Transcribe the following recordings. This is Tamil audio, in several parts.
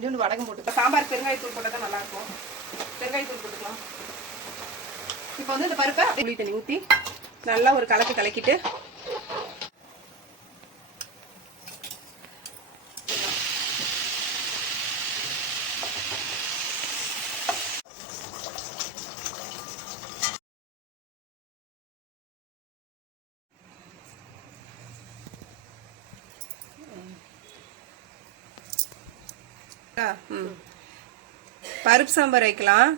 கொஞ்சோண்டு வடகம் போட்டுக்கலாம். சாம்பார் பெருங்காயத்தூள் போட்டால் தான் நல்லாயிருக்கும். பெருங்காயத்தூள் போட்டுக்கலாம். இப்போ வந்து இந்த பருப்பை புளி தண்ணி ஊற்றி நல்லா ஒரு கலக்கிட்டு பருப்பு சாம்பார் வைக்கலாம்.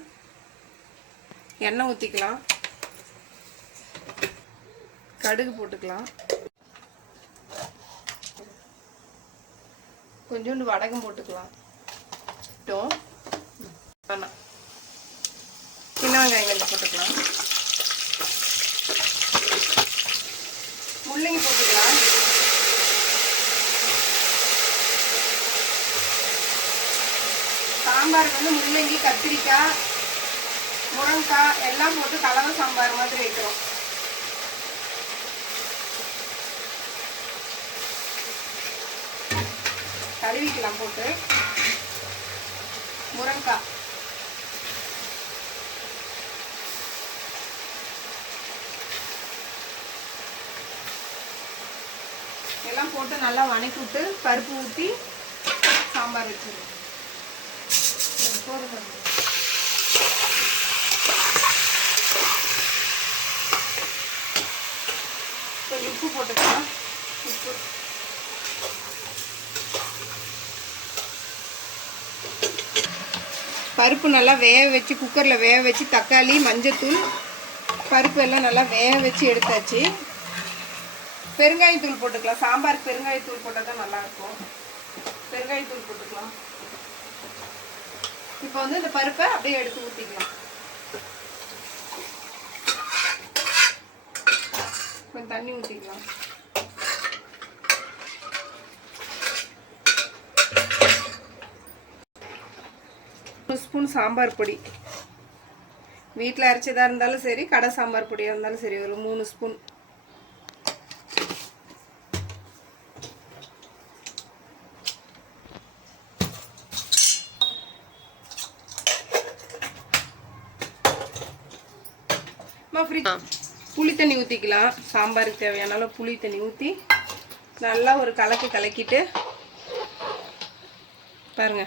எண்ணெய் ஊற்றிக்கலாம். கடுகு போட்டுக்கலாம். கொஞ்சோண்டு வடகம் போட்டுக்கலாம். சின்ன வெங்காயம் கொஞ்சம் போட்டுக்கலாம். முள்ளங்கி போட்டுக்கலாம். சாம்பாருக்கு வந்து முள்ளங்கி, கத்திரிக்காய், முருங்கைக்காய் எல்லாம் போட்டு கலவை சாம்பார் மாதிரி வைக்கிறோம். கழுவிக்கலாம். போட்டு முருங்கைக்காய் எல்லாம் போட்டு நல்லா வணக்கி விட்டு பருப்பு ஊற்றி சாம்பார் வச்சிருக்கோம். உப்பு போட்டுக்கலாம். உப்பு பருப்பு நல்லா வேக வச்சு குக்கரில் வேக வச்சு தக்காளி, மஞ்சத்தூள், பருப்பு எல்லாம் நல்லா வேக வச்சு எடுத்தாச்சு. பெருங்காயத்தூள் போட்டுக்கலாம். சாம்பாருக்கு பெருங்காயத்தூள் போட்டால் தான் நல்லாயிருக்கும். பெருங்காயத்தூள் போட்டுக்கலாம். இப்போ வந்து இந்த பருப்பை அப்படியே எடுத்து ஊற்றிக்கலாம். கொஞ்சம் தண்ணி ஊற்றிக்கலாம். ஒரு ஸ்பூன் சாம்பார் பொடி, வீட்டில் அரைச்சதாக இருந்தாலும் சரி, கடை சாம்பார் பொடியாக இருந்தாலும் சரி, ஒரு 3 ஸ்பூன். புளி தண்ணி ஊற்றிக்கலாம். சாம்பாருக்கு தேவையான அளவு புளி தண்ணி ஊற்றி நல்லா ஒரு கலக்கிட்டு பாருங்க,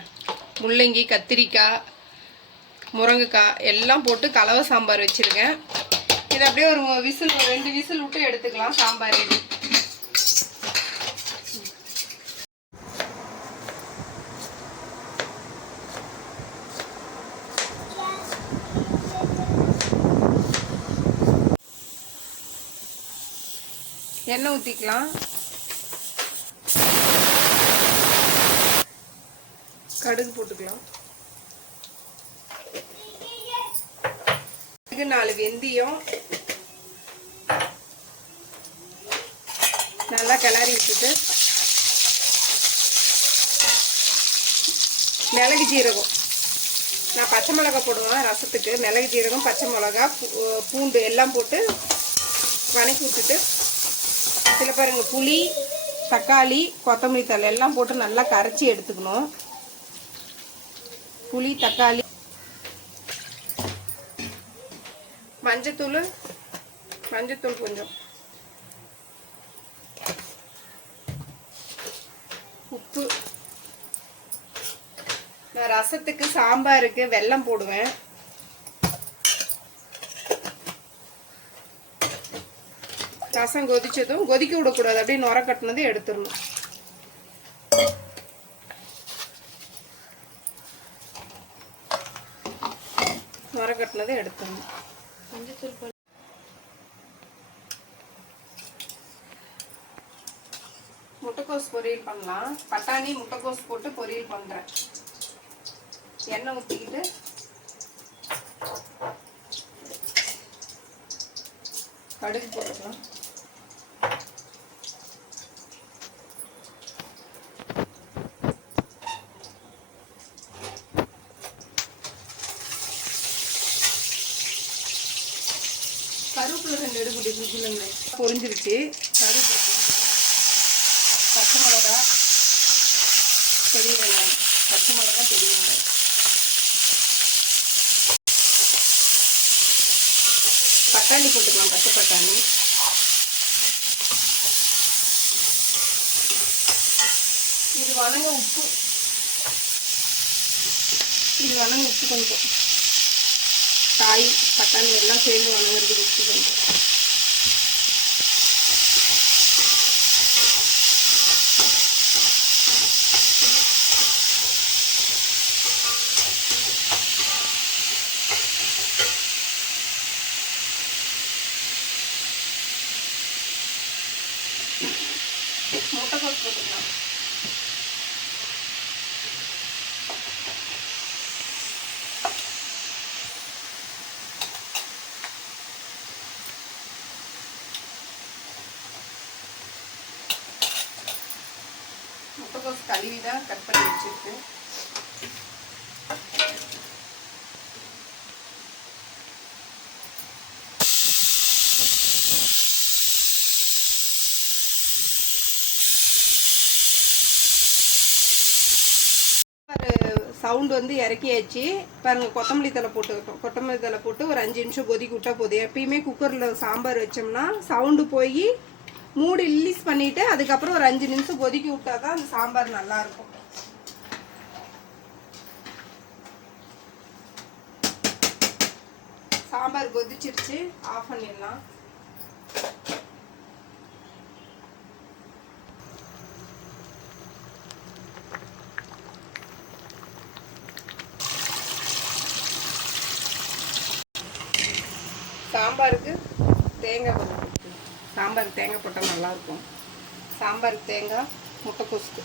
முள்ளங்கி, கத்திரிக்காய், முருங்கைக்காய் எல்லாம் போட்டு கலவை சாம்பார் வச்சுருக்கேன். இதை அப்படியே ஒரு 2 விசில் விட்டு எடுத்துக்கலாம். சாம்பார் ரெடி. எண்ணெய் ஊற்றிக்கலாம். கடுகு போட்டுக்கலாம். 4 வெந்தயம் நல்லா கிளறி விட்டுட்டு மிளகு ஜீரகம், நான் பச்சை மிளகாய் போடுவேன் ரசத்துக்கு. மிளகு ஜீரகம், பச்சை மிளகா, பூண்டு எல்லாம் போட்டு வணக்கி விட்டுட்டு இதில் பாருங்க புளி, தக்காளி, கொத்தமல்லி தழை எல்லாம் போட்டு நல்லா கரைச்சி எடுத்துக்கணும். புளி, தக்காளி, மஞ்சத்தூள் கொஞ்சம், உப்பு. நான் ரசத்துக்கு சாம்பாருக்கு வெல்லம் போடுவேன். ரசம் கொதிச்சதும் கொதிக்க விடக்கூடாது, அப்படியே நுர கட்டினது எடுத்துடணும். நுர கட்டினது எடுத்துடணும். முட்டைக்கோஸ் பொரியல் பண்ணலாம். பட்டாணி, முட்டைக்கோஸ் போட்டு பொரியல் பண்றேன். எண்ணெய் ஊற்றிக்கிட்டு கடுகு போட்டுக்கலாம். கருவேப்பிலை 2 எடுக்குடி ஃப்ரிட்ஜில் பொரிஞ்சிருச்சு. கருவேப்பிலை, பச்சை மிளகா, பெரிய வெங்காயம், பச்சை மிளகா, பட்டாணி போட்டுக்கலாம், பச்சை பட்டாணி. இது வணங்க உப்பு கொஞ்சம், காய் பட்டாணி எல்லாம் சேர்ந்து வணங்குறதுக்கு உப்பு கொஞ்சம். முட்டைக்கோஸ் போட்டுக்கலாம். முட்டைக்கோஸ் கழுவி தான் கட் பண்ணி வச்சிருக்கு. சவுண்டு வந்து இறக்கியாச்சு பாருங்க. கொத்தமல்லி தழை போட்டுருக்கோம். கொத்தமல்லி தழை போட்டு ஒரு 5 நிமிஷம் கொதிக்க விட்டா போதும். எப்பயுமே குக்கரில் சாம்பார் வச்சோம்னா சவுண்டு போய் மூடி ரிலீஸ் பண்ணிட்டு அதுக்கப்புறம் ஒரு 5 நிமிஷம் கொதிக்க விட்டா தான் அந்த சாம்பார் நல்லா இருக்கும். சாம்பார் கொதிச்சிருச்சு, ஆஃப் பண்ணிடலாம். சாம்பாருக்கு தேங்காய் போட்டு, சாம்பாருக்கு தேங்காய் போட்டால் நல்லாயிருக்கும். சாம்பாருக்கு தேங்காய், முட்டைக்கோஸுக்கு